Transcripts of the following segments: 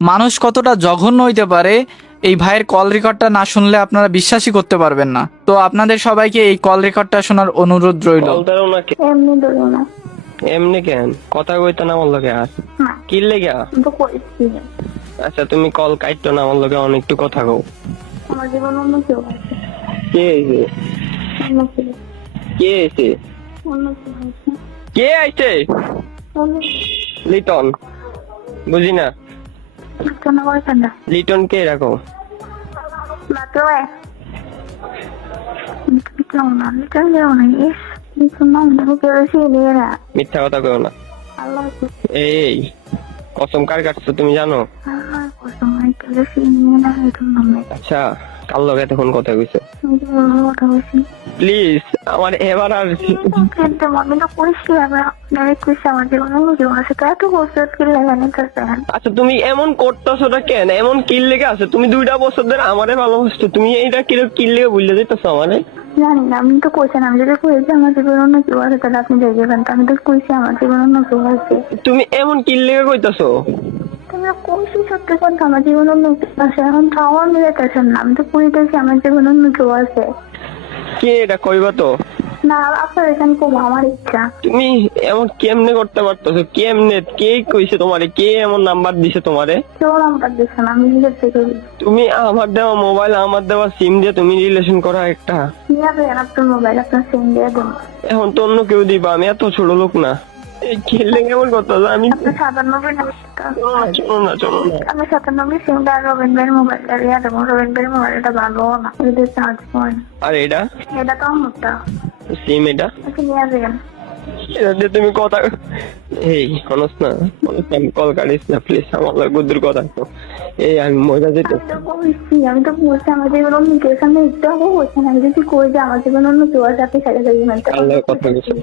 মানুষ কতটা জঘন্য হইতে পারে এই ভাইয়ের কল রেকর্ডটা না শুনলে আপনারা বিশ্বাসই করতে পারবেন না। তো আপনাদের সবাইকে এই কল রেকর্ডটা শোনার অনুরোধ রইল। এমনি ধরো না এমনি কেন? কথা কইতে না আমার লগে আর। না কি লেগে? তো করেছি আচ্ছা তুমি কল কাইটো না আমার লগে অনেক একটু কথা কও। আমার জীবন অন্য কেউ আছে। কে আইছে অন্য কেউ। কে আইছে অন্য কেউ আছে। কে আইছে? অন্য লিটন। বুঝি না না লিটন কে রাখো? মাত্র কেউ না কেউ কেউ না ইস কিছু না আমি কেউ নিয়ে না। মিথ্যা কথা কেউ না। আল্লাহ এই কসম কার কাটছো তুমি জানো? আল্লাহ কসম আমি কেউ নিয়ে না আচ্ছা। কার লগে তখন কথা কইছো। প্লিজ আমার এবার আর কিন্তু আমি তো কইছি আবার ডাইরেক্ট কইছি আমার জীবন কেউ আছে তো এত বছর কি লাগানি কাছে আচ্ছা তুমি এমন করতেছো না কেন? এমন কিল লেগে আছে? তুমি দুইটা বছর ধরে আমারে ভালোবাসছো। তুমি এইটা কিলো কিল লেগে বুঝলে দিতেছো আমারে? জানি না আমি তো কইছি না আমি যদি কইছি আমার জীবন অন্য কেউ আছে তাহলে আপনি দেখবেন তো আমি তো কইছি আমার জীবন অন্য কেউ আছে। তুমি এমন কিল লেগে কইতাছো? তুমি কইছি সত্যি কথা আমার জীবন অন্য কেউ আছে এখন আমার মিলাইতেছেন না আমি তো কইতেছি আমার জীবন অন্য কেউ আছে কে এটা কইবা তো? না আপনার এখানে খুব আমার ইচ্ছা তুমি এমন কেমনে করতে পারতেছো? কেমনে কে কইছে তোমারে? কে এমন নাম্বার দিছে তোমারে? কেউ নাম্বার দিচ্ছে না আমি নিজের থেকে তুমি আমার দেওয়া মোবাইল আমার দেওয়া সিম দিয়ে তুমি রিলেশন করা একটা। নিয়ে আপনার মোবাইল আপনার সিম দিয়ে দেন। এখন তো অন্য কেউ দিবা আমি এত ছোট লোক না। খেললে কেমন করতেছো আমি সাতানব্বই চলো না চলো না আমি সাতানব্বই সিমটা রবীন্দ্রের মোবাইল মোবাইলটা দিয়ে দেবো রবীন্দ্রের মোবাইলটা ভালো না এটা চার্জ পয়েন্ট আর এটা এটা তো আমারটা সিম এটা নিয়ে আসবেন এটা তুমি কথা এই হনস না হনস না, আমি কল কাটিস না প্লিজ আমার গুদ্দুর কথা। এই আমি মজা যেতে বলছি আমি তো বলছি অন্য কেউ সামনে বলছি আমি যদি কই যে আমার জীবন অন্য কেউ আছে আপনি সাথে সাথে কার কথা কইছো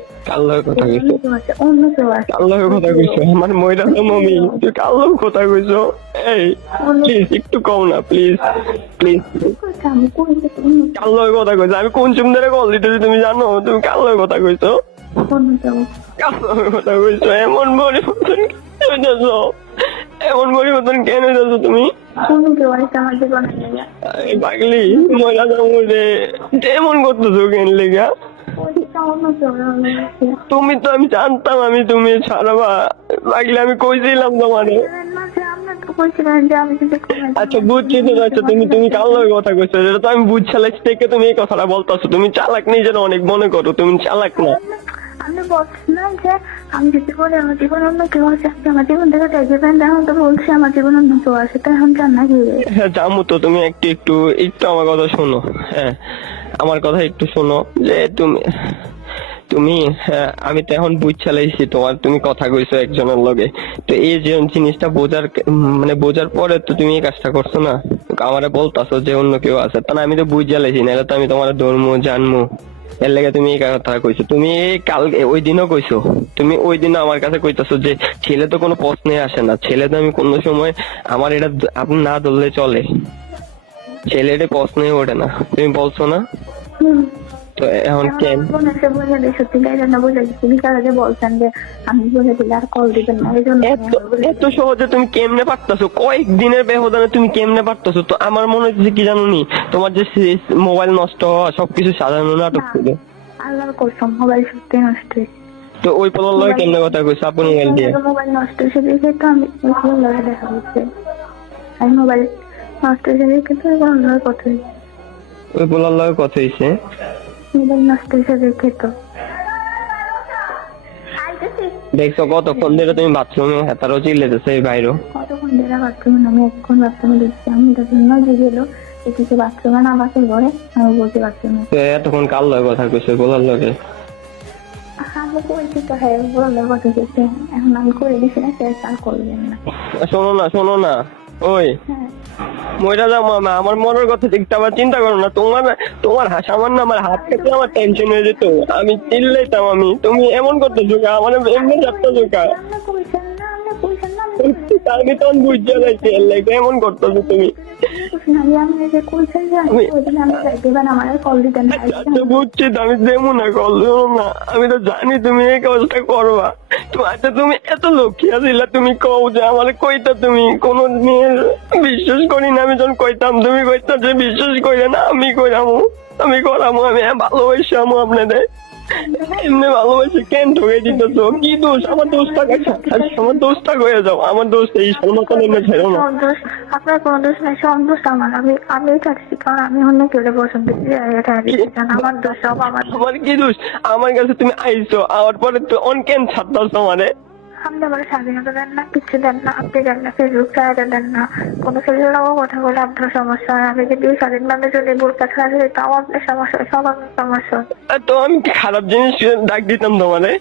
কথা কইছো অন্য কেউ আছে কথা কইছো আমার তো মমি তুই কথা কইছো? এই প্লিজ একটু কম না প্লিজ প্লিজ কথা কইছো আমি কোন চুম ধরে কল দিতেছি তুমি জানো? তুমি কার কথা কইছো? কথা কইছো এমন কেন হইতেছো এমন পরিবর্তন কেন তুমি? পাগলি এমন করতেছো কেন লেগা? তুমি তো আমি জানতাম আমি তুমি ছাড়াবা। লাগলে আমি কইছিলাম তোমারে। আচ্ছা বুঝছি তো আচ্ছা তুমি তুমি কার লগে কথা কইছো? এটা তো আমি বুঝছালাই থেকে তুমি এই কথাটা বলতাছো। তুমি চালাক নিজের অনেক মনে করো তুমি চালাক না আমি বলছিলাম যে আমি আমার জীবন অন্য কেউ আছে আমার জীবন থেকে এখন তো বলছি আমার জীবন অন্য কেউ আছে এখন জান নাকি? হ্যাঁ জামু তো তুমি একটু একটু একটু আমার কথা শোনো হ্যাঁ আমার কথা একটু শোনো যে তুমি তুমি হ্যাঁ, আমি তো এখন বুঝছালাইছি তোমার তুমি কথা কইছো একজনের লগে তো এই যে জিনিসটা বোঝার মানে বোঝার পরে তো তুমি এই কাজটা করছ না? আমারে বলতাছো যে অন্য কেউ আছে তা না আমি তো বুঝালাইছি না তো আমি তোমার ধর্ম জানমু। এর লেগে তুমি এই কথা কইছো। তুমি এই কাল ওই দিনও কইছো। তুমি ওই দিনও আমার কাছে কইতাছো যে, ছেলে তো কোনো প্রশ্নে আসে না। ছেলে তো আমি কোনো সময় আমার এটা আপনি না ধরলে চলে। ছেলেটা প্রশ্নই ওঠে না। তুমি বলছো না? তো এখন কেন? এত সহজে তুমি কেমনে পারতাছো? কয়েক দিনের ব্যবধানে তুমি কেমনে পারতাছো? তো আমার মনে হচ্ছে কি জানো নি তোমার যে মোবাইল নষ্ট হওয়া সবকিছু সাজানো নাটক ছিল আল্লাহর কসম মোবাইল সত্যি নষ্ট। হয়েছে তো ওই পলার লগে কেমনে কথা কইছো? আপন মোবাইল দিয়ে। মোবাইল নষ্ট হয়েছে দেখে তো আমি ওই লগে দেখা আমি মোবাইল নষ্ট হয়েছে দেখে তো অন্য কথা হয়েছে। ওই পলার লগে কথা হইছে মোবাইল নষ্ট হয়েছে দেখে তো আইতেছি দেখছ কতক্ষণ ধরে তুমি বাথরুমে? হেতারও চিল্লেতেছে এই বাইরেও। কতক্ষণ ধরে বাথরুমে? আমি এখন বাথরুমে দেখছি আমি তার জন্য যে গেল এদিকে বাথরুমে না বাসের ঘরে। আমি বলছি বাথরুমে। এতক্ষণ কার লগে কথা কইছো? পলার লগে? হ্যাঁ না। শোনো না শোনো না। ওই হ্যাঁ। মইরা যাও মামা আমার মনের কথা দেখতে আবার চিন্তা করো না তোমার তোমার সামান্য আমার হাত থেকে আমার টেনশন হয়ে যেত আমি চিল্লাইতাম আমি তুমি এমন করতে জোকা আমার এমনি যাত্রা না আমি তখন বুঝতে পারছি এমন করতেছো তুমি বুঝছি আমি দেবো না কল দেবো না। আমি তো জানি তুমি এই কাজটা করবা। তো আচ্ছা তুমি এত লক্ষ্মী আছিলা তুমি কও যে আমার কইতা তুমি। কোন মেয়ে বিশ্বাস করি না আমি যখন কইতাম তুমি কইতা যে বিশ্বাস করে না আমি কইরামু। আমি করামু আমি ভালোবাসি আমু আপনাদের। এমনি ভালোবাসে কেন ঠকে দিতেছ? কি দোষ? আমার দোষটা আমার হয়ে যাও। আমার দোষ এই ছেড়ো না। আপনার কোনো দোষ নাই সব দোষ আমার। আমি আমি চাচ্ছি কারণ আমি অন্য কেউ পছন্দ আমার দোষ সব আমার কি দোষ? আমার কাছে তুমি আইছো আওয়ার পরে তো অন কেন ছাড়তাছো আমারে? আপনি আমার স্বাধীনতা দেন না, কিছু দেন না, আপনি দেন না ফেসবুক চালাতে দেন না, কোনো ছেলের কথা বলে আপনার সমস্যা হয়, আমি যদি স্বাধীনভাবে যদি বোরকা ছাড়া তাও আপনার সমস্যা সব আপনার সমস্যা তো আমি খারাপ জিনিস ডাক দিতাম তোমারে?